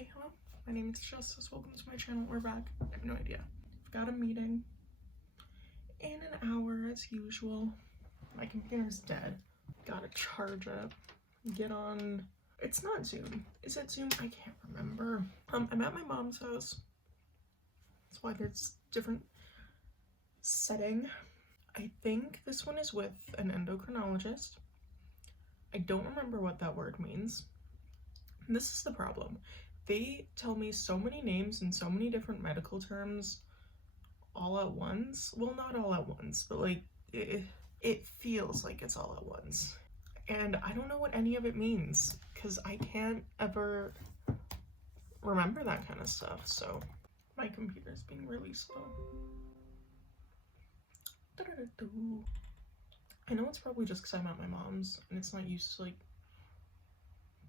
Hey, hello, my name is Justice. Welcome to my channel. We're back. I have no idea. I've got a meeting in an hour as usual. My computer's dead. Gotta charge it. Get on. It's not Zoom. Is it Zoom? I can't remember. I'm at my mom's house. That's why there's different setting. I think this one is with an endocrinologist. I don't remember what that word means. And this is the problem. They tell me so many names and so many different medical terms all at once. Well, not all at once, but like it feels like it's all at once. And I don't know what any of it means because I can't ever remember that kind of stuff. So my computer's being really slow. I know it's probably just because I'm at my mom's and it's not used to like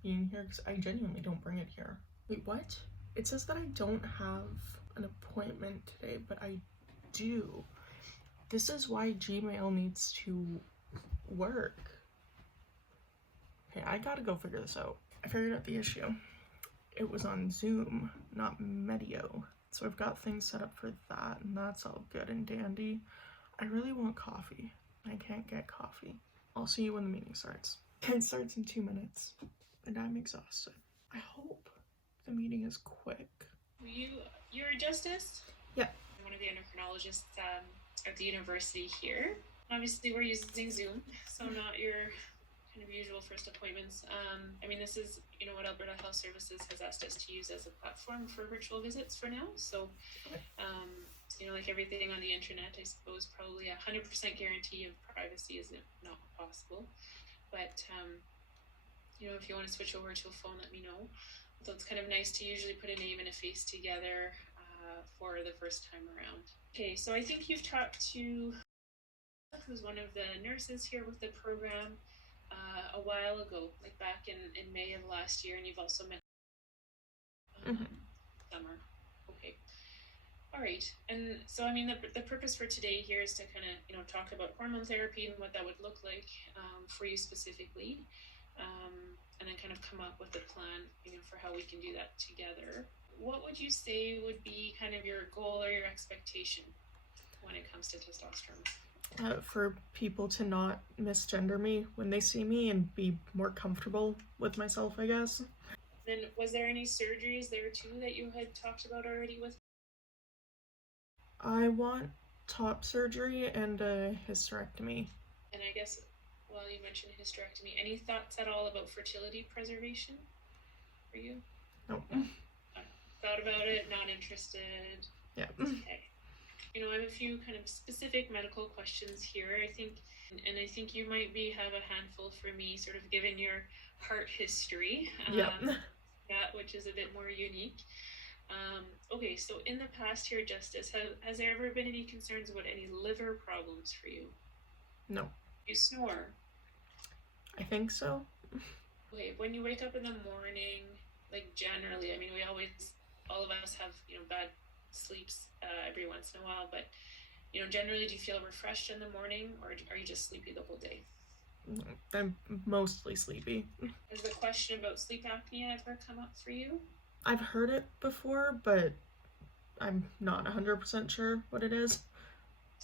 being here because I genuinely don't bring it here. Wait, what? It says that I don't have an appointment today, but I do. This is why Gmail needs to work. Okay, I gotta go figure this out. I figured out the issue. It was on Zoom, not Medio. So I've got things set up for that, and that's all good and dandy. I really want coffee. I can't get coffee. I'll see you when the meeting starts. It starts in 2 minutes, and I'm exhausted. I hope the meeting is quick. You're a justice? Yeah. I'm one of the endocrinologists at the university here. Obviously, we're using Zoom, so not your kind of usual first appointments. I mean, this is, what Alberta Health Services has asked us to use as a platform for virtual visits for now. So, like everything on the internet, I suppose probably 100% guarantee of privacy is not possible. But, if you want to switch over to a phone, let me know. So it's kind of nice to usually put a name and a face together for the first time around. Okay, so I think you've talked to who's one of the nurses here with the program a while ago, like back in May of last year, and you've also met summer. Okay. All right. And so, I mean, the purpose for today here is to kind of, talk about hormone therapy and what that would look like for you specifically. And then kind of come up with a plan, for how we can do that together. What would you say would be kind of your goal or your expectation when it comes to testosterone? For people to not misgender me when they see me and be more comfortable with myself, I guess. Then was there any surgeries there too that you had talked about already with? I want top surgery and a hysterectomy. And I guess, well, you mentioned hysterectomy. Any thoughts at all about fertility preservation for you? Nope. Thought about it, not interested. Yeah. Okay. I have a few kind of specific medical questions here, I think, and I think you might have a handful for me, sort of given your heart history. Yeah, which is a bit more unique. Okay, so in the past here, Justice, has there ever been any concerns about any liver problems for you? No. You snore? I think so. Okay, when you wake up in the morning, like generally, I mean, all of us have, bad sleeps every once in a while, but, generally, do you feel refreshed in the morning, or are you just sleepy the whole day? I'm mostly sleepy. Has the question about sleep apnea ever come up for you? I've heard it before, but I'm not 100% sure what it is.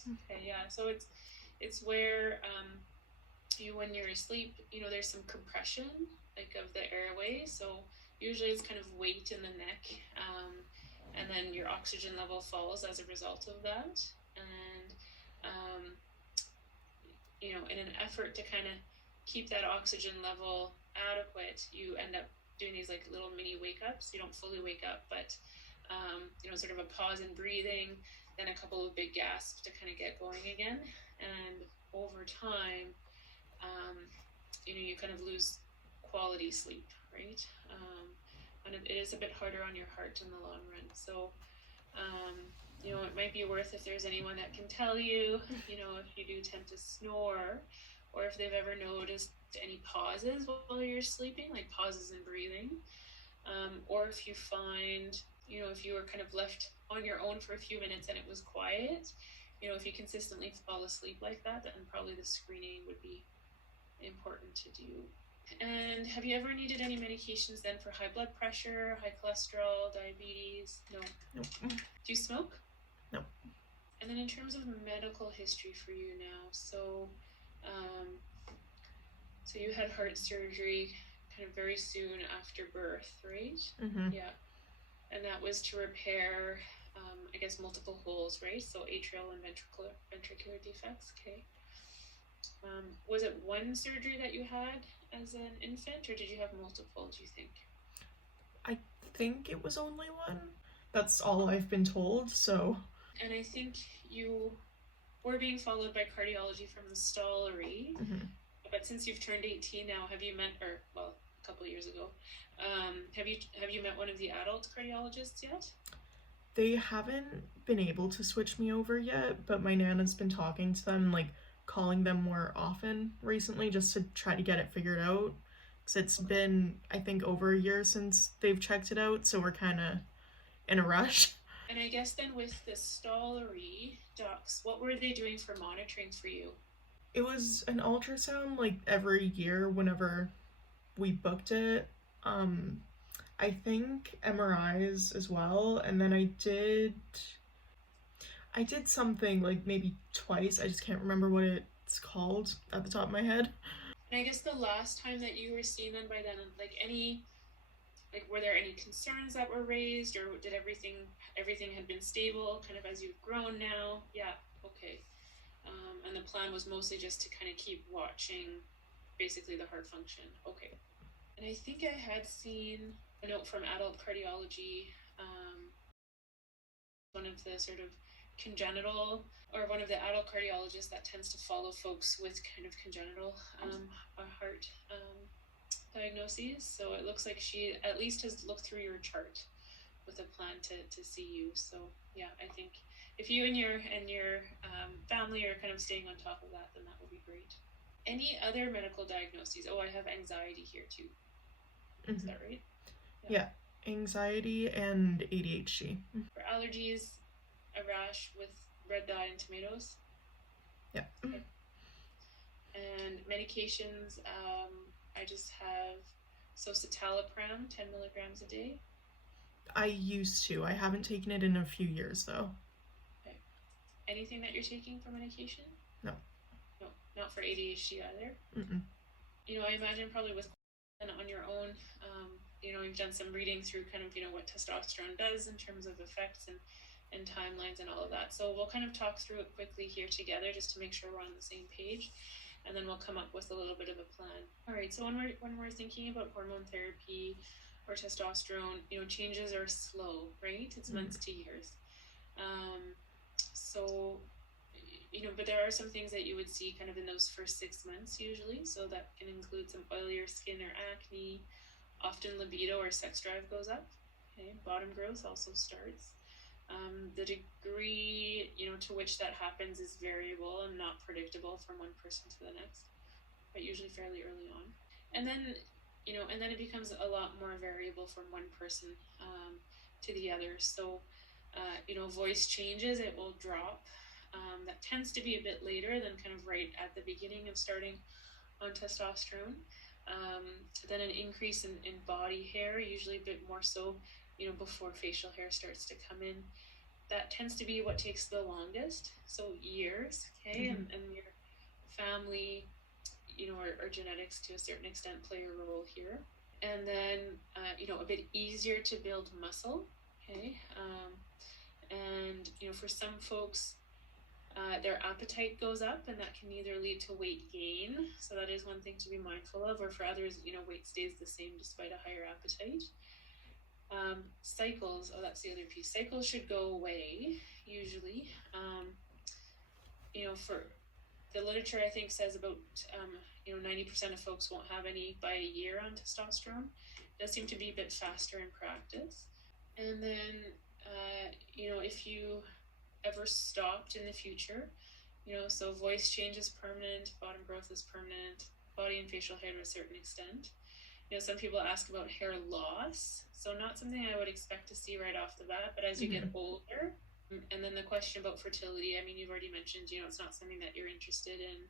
Okay, yeah, so it's where when you're asleep, there's some compression, like of the airway, so usually it's kind of weight in the neck, and then your oxygen level falls as a result of that, and in an effort to kind of keep that oxygen level adequate, you end up doing these like little mini wake-ups. You don't fully wake up, but sort of a pause in breathing, then a couple of big gasps to kind of get going again, and over time, you kind of lose quality sleep, right? And it is a bit harder on your heart in the long run. So, it might be worth, if there's anyone that can tell you, if you do tend to snore, or if they've ever noticed any pauses while you're sleeping, like pauses in breathing, or if you find, if you were kind of left on your own for a few minutes and it was quiet, if you consistently fall asleep like that, then probably the screening would be important to do. And have you ever needed any medications then for high blood pressure, high cholesterol, diabetes? No. Nope. Do you smoke? No. And then in terms of medical history for you now, so so you had heart surgery kind of very soon after birth, right? Mm-hmm. Yeah. And that was to repair, I guess, multiple holes, right? So atrial and ventricular defects. Okay. Was it one surgery that you had as an infant, or did you have multiple, do you think? I think it was only one. That's all I've been told, so. And I think you were being followed by cardiology from the stallery. Mm-hmm. But since you've turned 18 now, have you met, or well, a couple of years ago, have you met one of the adult cardiologists yet? They haven't been able to switch me over yet, but my Nana's been talking to them, like calling them more often recently just to try to get it figured out. Because it's been, I think, over a year since they've checked it out, so we're kind of in a rush. And I guess then with the stallery docs, what were they doing for monitoring for you? It was an ultrasound like every year whenever we booked it. I think MRIs as well, and then I did something like maybe twice. I just can't remember what it's called at the top of my head. And I guess the last time that you were seen then by then, were there any concerns that were raised, or did everything had been stable kind of as you've grown now? Yeah, okay. And the plan was mostly just to kind of keep watching basically the heart function. Okay. And I think I had seen a note from adult cardiology, one of the sort of congenital, or one of the adult cardiologists that tends to follow folks with kind of congenital heart diagnoses. So it looks like she at least has looked through your chart with a plan to see you. So yeah, I think if you and your family are kind of staying on top of that, then that would be great. Any other medical diagnoses? Oh, I have anxiety here too. Is that right? Yeah, anxiety and ADHD. For allergies, a rash with red dye and tomatoes. Yeah. Okay. And medications, I just have citalopram, 10 milligrams a day. I used to. I haven't taken it in a few years though. Okay. Anything that you're taking for medication? No. No, not for ADHD either. Mm-mm. You know, I imagine probably with on your own, you know, you've done some reading through kind of, you know, what testosterone does in terms of effects and timelines and all of that. So we'll kind of talk through it quickly here together just to make sure we're on the same page, and then we'll come up with a little bit of a plan. All right, so when we're thinking about hormone therapy or testosterone, you know, changes are slow, right? It's months to years. So, you know, but there are some things that you would see kind of in those first 6 months usually. So that can include some oilier skin or acne. Often libido or sex drive goes up. Okay, bottom growth also starts. The degree, you know, to which that happens is variable and not predictable from one person to the next, but usually fairly early on. And then, you know, and then it becomes a lot more variable from one person to the other. So, you know, voice changes, it will drop. That tends to be a bit later than kind of right at the beginning of starting on testosterone. Then an increase in body hair, usually a bit more so, you know, before facial hair starts to come in. That tends to be what takes the longest, so years, okay? And your family, you know, or genetics to a certain extent play a role here. And then, you know, a bit easier to build muscle, okay? And, you know, for some folks, their appetite goes up, and that can either lead to weight gain. So that is one thing to be mindful of. Or for others, you know, weight stays the same despite a higher appetite. Cycles, oh, that's the other piece. Cycles should go away, usually. You know, for the literature, I think says about, you know, 90% of folks won't have any by a year on testosterone. It does seem to be a bit faster in practice. And then, you know, if you ever stopped in the future, you know, so voice change is permanent, bottom growth is permanent, body and facial hair to a certain extent. You know, some people ask about hair loss, so not something I would expect to see right off the bat, but as you get older, and then the question about fertility, I mean, you've already mentioned, you know, it's not something that you're interested in.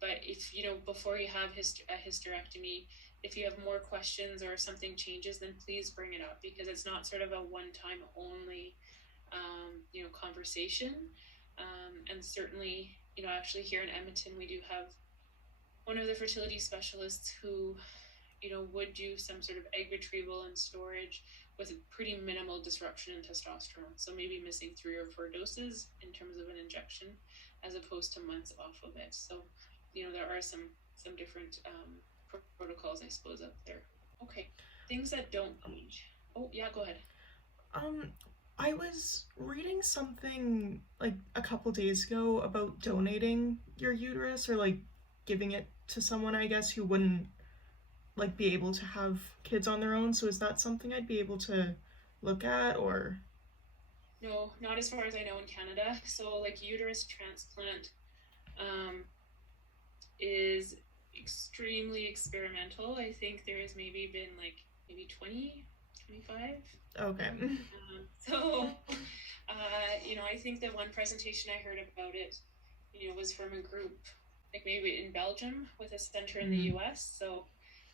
But if, before you have a hysterectomy, if you have more questions or something changes, then please bring it up, because it's not sort of a one-time only, conversation. And certainly, actually here in Edmonton, we do have one of the fertility specialists who, would do some sort of egg retrieval and storage with a pretty minimal disruption in testosterone. So maybe missing 3 or 4 doses in terms of an injection, as opposed to months off of it. So, there are some different protocols, I suppose, up there. Okay, things that don't change. Oh, yeah, go ahead. I was reading something like a couple days ago about donating your uterus, or like giving it to someone, I guess, who wouldn't like be able to have kids on their own. So is that something I'd be able to look at, or? No, not as far as I know in Canada. So like uterus transplant is extremely experimental. I think there has maybe been maybe 20, 25. Okay. So, I think the one presentation I heard about it, was from a group, like maybe in Belgium with a center in the US. So,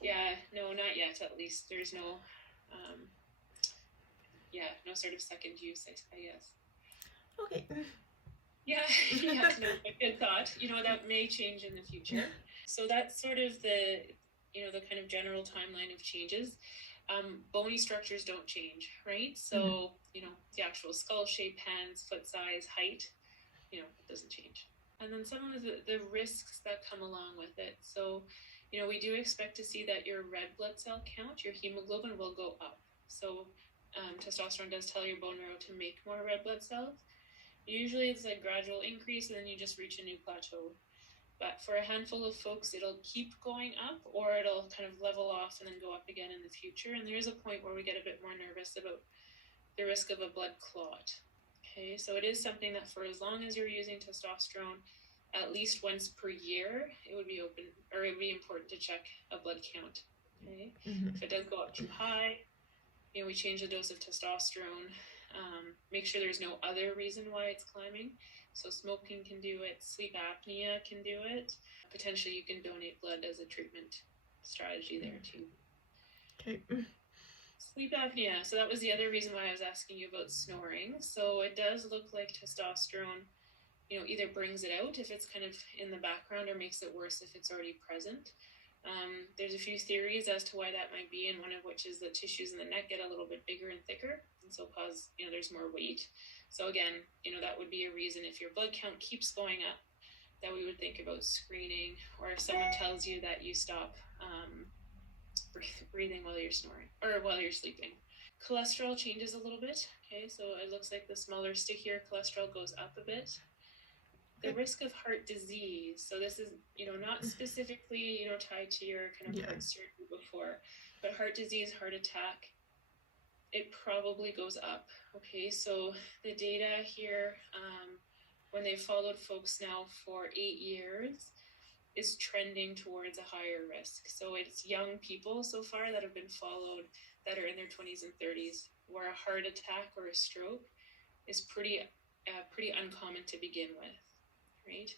yeah, no, not yet, at least. There's no, no sort of second use, I guess. Okay. Yeah, no, good thought. That may change in the future. So that's sort of the kind of general timeline of changes. Bony structures don't change, right? So, the actual skull shape, hands, foot size, height, it doesn't change. And then some of the risks that come along with it. So, we do expect to see that your red blood cell count, your hemoglobin, will go up. So, testosterone does tell your bone marrow to make more red blood cells. Usually it's a gradual increase, and then you just reach a new plateau. But for a handful of folks, it'll keep going up, or it'll kind of level off and then go up again in the future. And there is a point where we get a bit more nervous about the risk of a blood clot. Okay, so it is something that for as long as you're using testosterone, at least once per year, it would be important to check a blood count. Okay, if it does go up too high, we change the dose of testosterone. Make sure there's no other reason why it's climbing. So smoking can do it, sleep apnea can do it. Potentially you can donate blood as a treatment strategy there too. Okay. Sleep apnea. So that was the other reason why I was asking you about snoring. So it does look like testosterone, either brings it out if it's kind of in the background, or makes it worse if it's already present. There's a few theories as to why that might be, and one of which is the tissues in the neck get a little bit bigger and thicker, and so cause, there's more weight. So again, that would be a reason, if your blood count keeps going up, that we would think about screening, or if someone tells you that you stop breathing while you're snoring, or while you're sleeping. Cholesterol changes a little bit. Okay, so it looks like the smaller, stickier cholesterol goes up a bit. The risk of heart disease. So this is, not specifically, tied to your kind of heart surgery before, but heart disease, heart attack, it probably goes up. Okay, so the data here, when they've followed folks now for 8 years, is trending towards a higher risk. So it's young people so far that have been followed that are in their 20s and 30s, where a heart attack or a stroke is pretty uncommon to begin with. Right?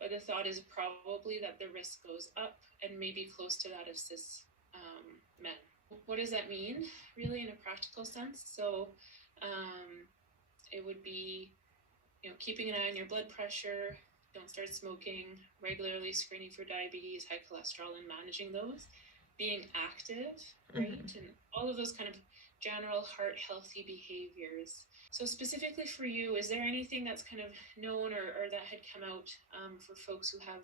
But the thought is probably that the risk goes up, and maybe close to that of cis men. What does that mean, really, in a practical sense? So it would be, keeping an eye on your blood pressure, don't start smoking, regularly screening for diabetes, high cholesterol, and managing those, being active, right? And all of those kind of general heart healthy behaviors. So specifically for you, is there anything that's kind of known or that had come out for folks who have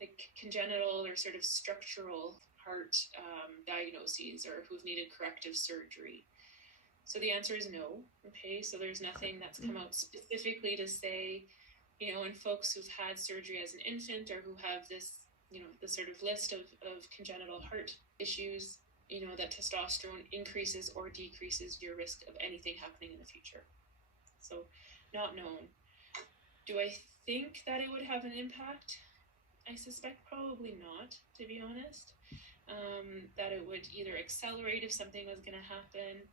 like congenital or sort of structural heart diagnoses, or who've needed corrective surgery? So the answer is no. Okay, so there's nothing that's come out specifically to say, in folks who've had surgery as an infant, or who have this, the sort of list of congenital heart issues, that testosterone increases or decreases your risk of anything happening in the future. So not known. Do I think that it would have an impact? I suspect probably not, to be honest. That it would either accelerate if something was going to happen.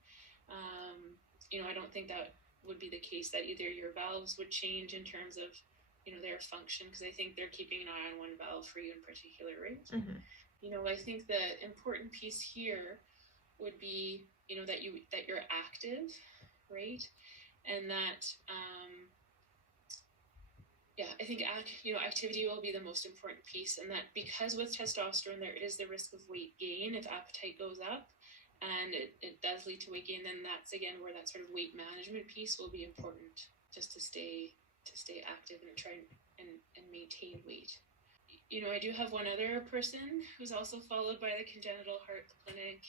I don't think that would be the case, that either your valves would change in terms of their function, because I think they're keeping an eye on one valve for you in particular, right? Mm-hmm. I think the important piece here would be, that you're active, right? And that, I think activity will be the most important piece, and that because with testosterone there is the risk of weight gain if appetite goes up, and it does lead to weight gain, then that's again where that sort of weight management piece will be important, just to stay active and try and maintain weight. I do have one other person who's also followed by the Congenital Heart Clinic,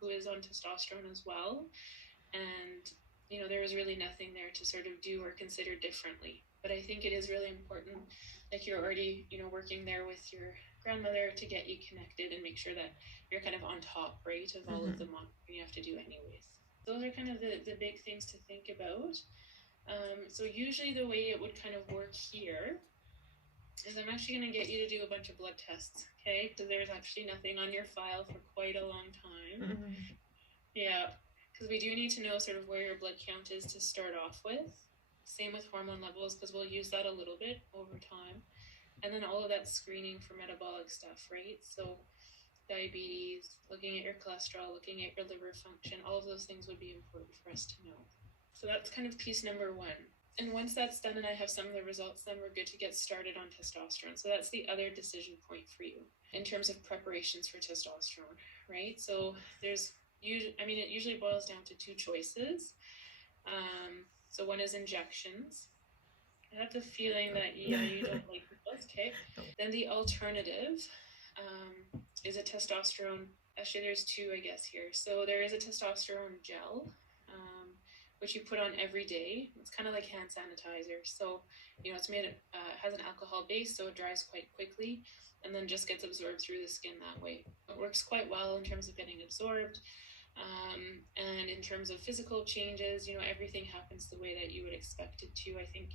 who is on testosterone as well. And, there was really nothing there to sort of do or consider differently. But I think it is really important, like you're already, working there with your grandmother, to get you connected and make sure that you're kind of on top, right, of all of the monitoring you have to do anyways. Those are kind of the big things to think about. So usually the way it would kind of work here is I'm actually going to get you to do a bunch of blood tests, okay? Because there's actually nothing on your file for quite a long time. Yeah, because we do need to know sort of where your blood count is to start off with. Same with hormone levels, because we'll use that a little bit over time. And then all of that screening for metabolic stuff, right? So diabetes, looking at your cholesterol, looking at your liver function, all of those things would be important for us to know. So that's kind of piece number one. And once that's done and I have some of the results, then we're good to get started on testosterone. So that's the other decision point for you in terms of preparations for testosterone, right? So it usually boils down to two choices. So one is injections. I have the feeling that, you don't like those, okay? Then the alternative is a testosterone. Actually, there's two, I guess, here. So there is a testosterone gel, which you put on every day. It's kind of like hand sanitizer. So, it's made, has an alcohol base, so it dries quite quickly and then just gets absorbed through the skin that way. It works quite well in terms of getting absorbed. And in terms of physical changes, everything happens the way that you would expect it to. I think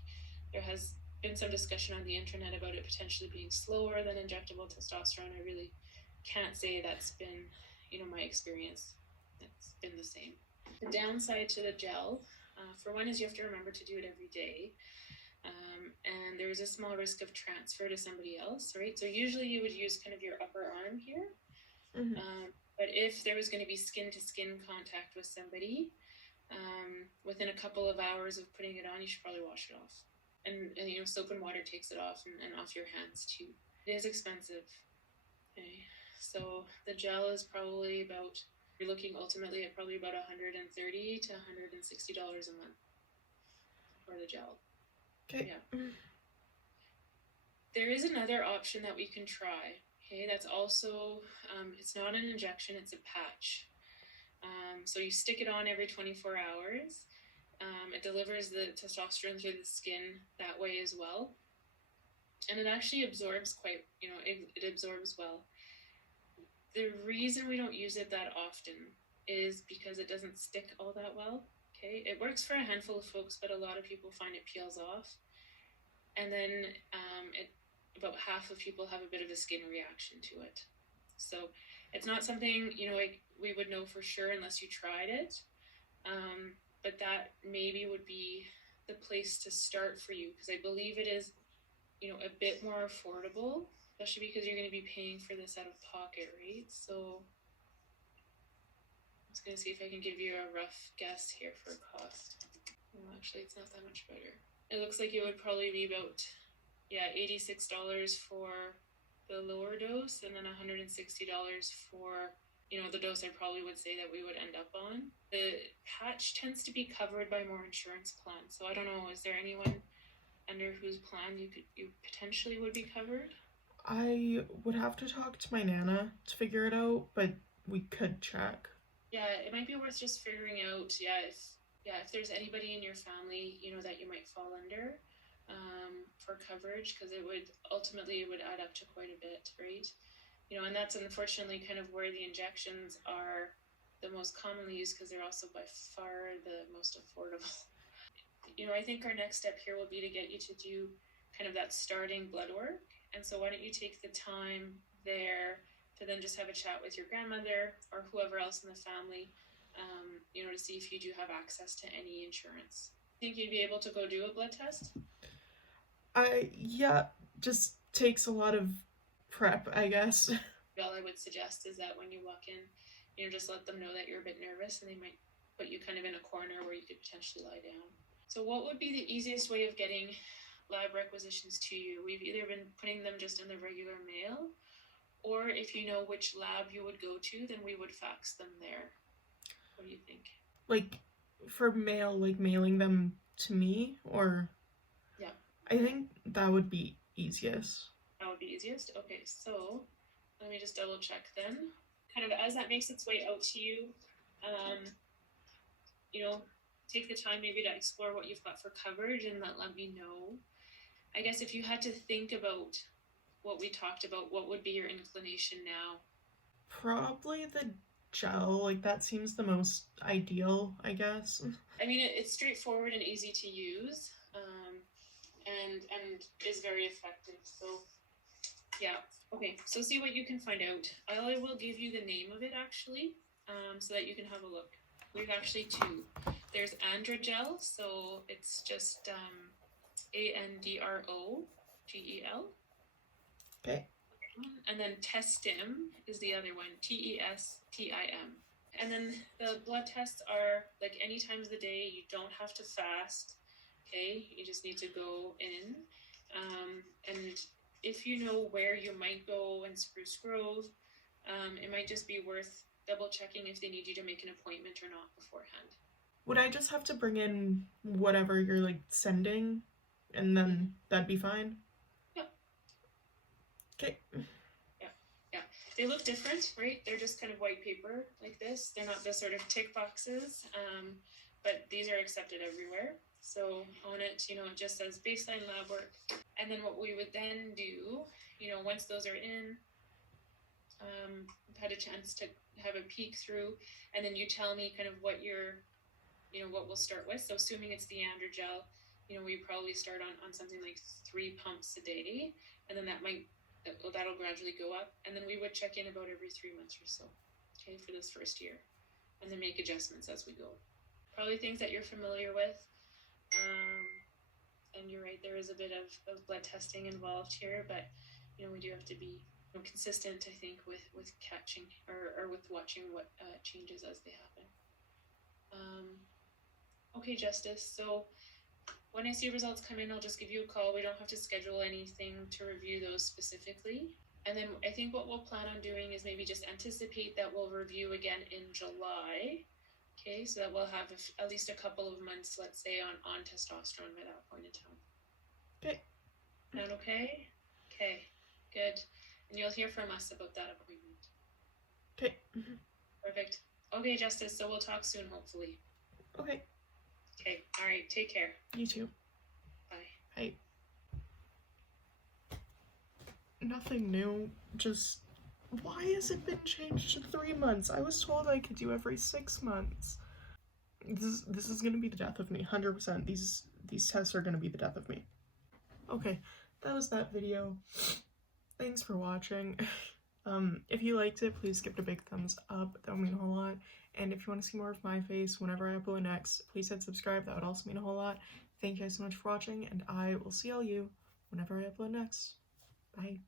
there has been some discussion on the internet about it potentially being slower than injectable testosterone. I really can't say that's been, my experience. It's been the same. The downside to the gel, for one, is you have to remember to do it every day. And there is a small risk of transfer to somebody else, right? So usually you would use kind of your upper arm here. But if there was going to be skin-to-skin contact with somebody, within a couple of hours of putting it on, you should probably wash it off. And soap and water takes it off and off your hands too. It is expensive. Okay, so the gel is probably about, you're looking ultimately at probably about $130 to $160 a month for the gel. Okay. Yeah. There is another option that we can try. Okay, that's also, it's not an injection, it's a patch. So you stick it on every 24 hours. It delivers the testosterone through the skin that way as well. And it actually absorbs it absorbs well. The reason we don't use it that often is because it doesn't stick all that well. Okay, it works for a handful of folks, but a lot of people find it peels off. And then about half of people have a bit of a skin reaction to it. So it's not something, we would know for sure unless you tried it. But that maybe would be the place to start for you, because I believe it is, a bit more affordable, especially because you're going to be paying for this out of pocket, right? So I'm just going to see if I can give you a rough guess here for cost. Well, actually, it's not that much better. It looks like it would probably be about, $86 for the lower dose, and then $160 for, the dose I probably would say that we would end up on. The patch tends to be covered by more insurance plans. So I don't know, is there anyone under whose plan you potentially would be covered? I would have to talk to my Nana to figure it out, but we could check. Yeah, it might be worth just figuring out, if there's anybody in your family, that you might fall under for coverage, because it would add up to quite a bit, right? And that's unfortunately kind of where the injections are the most commonly used, because they're also by far the most affordable. I think our next step here will be to get you to do kind of that starting blood work. And so why don't you take the time there to then just have a chat with your grandmother or whoever else in the family, to see if you do have access to any insurance. Think you'd be able to go do a blood test? Yeah, just takes a lot of prep, I guess. All I would suggest is that when you walk in, just let them know that you're a bit nervous and they might put you kind of in a corner where you could potentially lie down. So what would be the easiest way of getting lab requisitions to you? We've either been putting them just in the regular mail, or if you know which lab you would go to, then we would fax them there. What do you think? Like, for mail, like mailing them to me, or? Yeah. I think that would be easiest. That would be easiest? Okay, so let me just double check then. Kind of as that makes its way out to you, take the time maybe to explore what you've got for coverage and let me know. I guess if you had to think about what we talked about, what would be your inclination now? Probably the gel, like that seems the most ideal, I guess. I mean, it's straightforward and easy to use, and is very effective. So, yeah. Okay, so see what you can find out. I will give you the name of it actually, so that you can have a look. We've actually two. There's Androgel, so it's just ANDROGEL. Okay. And then Testim is the other one, TESTIM. And then the blood tests are like any times of the day. You don't have to fast. Okay, you just need to go in. And if you know where you might go in Spruce Grove, it might just be worth double checking if they need you to make an appointment or not beforehand. Would I just have to bring in whatever you're like sending, and then that'd be fine? Yeah. Okay. Yeah. They look different, right? They're just kind of white paper like this. They're not the sort of tick boxes, but these are accepted everywhere. So on it, it just says baseline lab work. And then what we would then do, once those are in, I've had a chance to have a peek through, and then you tell me kind of what what we'll start with. So assuming it's the Androgel, we probably start on something like 3 pumps a day, and then that'll gradually go up, and then we would check in about every 3 months or so, okay, for this first year, and then make adjustments as we go. Probably things that you're familiar with, and you're right, there is a bit of blood testing involved here, but we do have to be consistent, I think, with catching or with watching what changes as they happen. Okay, Justice, so when I see results come in, I'll just give you a call. We don't have to schedule anything to review those specifically. And then I think what we'll plan on doing is maybe just anticipate that we'll review again in July. Okay, so that we'll have at least a couple of months, let's say, on testosterone by that point in time. Okay. That okay? Okay, good. And you'll hear from us about that appointment. Okay. Perfect. Okay, Justice, so we'll talk soon, hopefully. Okay. Okay, all right, take care. You too. Bye. Bye. Nothing new, just why has it been changed to 3 months? I was told I could do every 6 months. This is gonna be the death of me, 100%. These tests are gonna be the death of me. Okay, that was that video. Thanks for watching. If you liked it, please give it a big thumbs up. That would mean a whole lot. And if you want to see more of my face whenever I upload next, please hit subscribe. That would also mean a whole lot. Thank you guys so much for watching, and I will see all you whenever I upload next. Bye.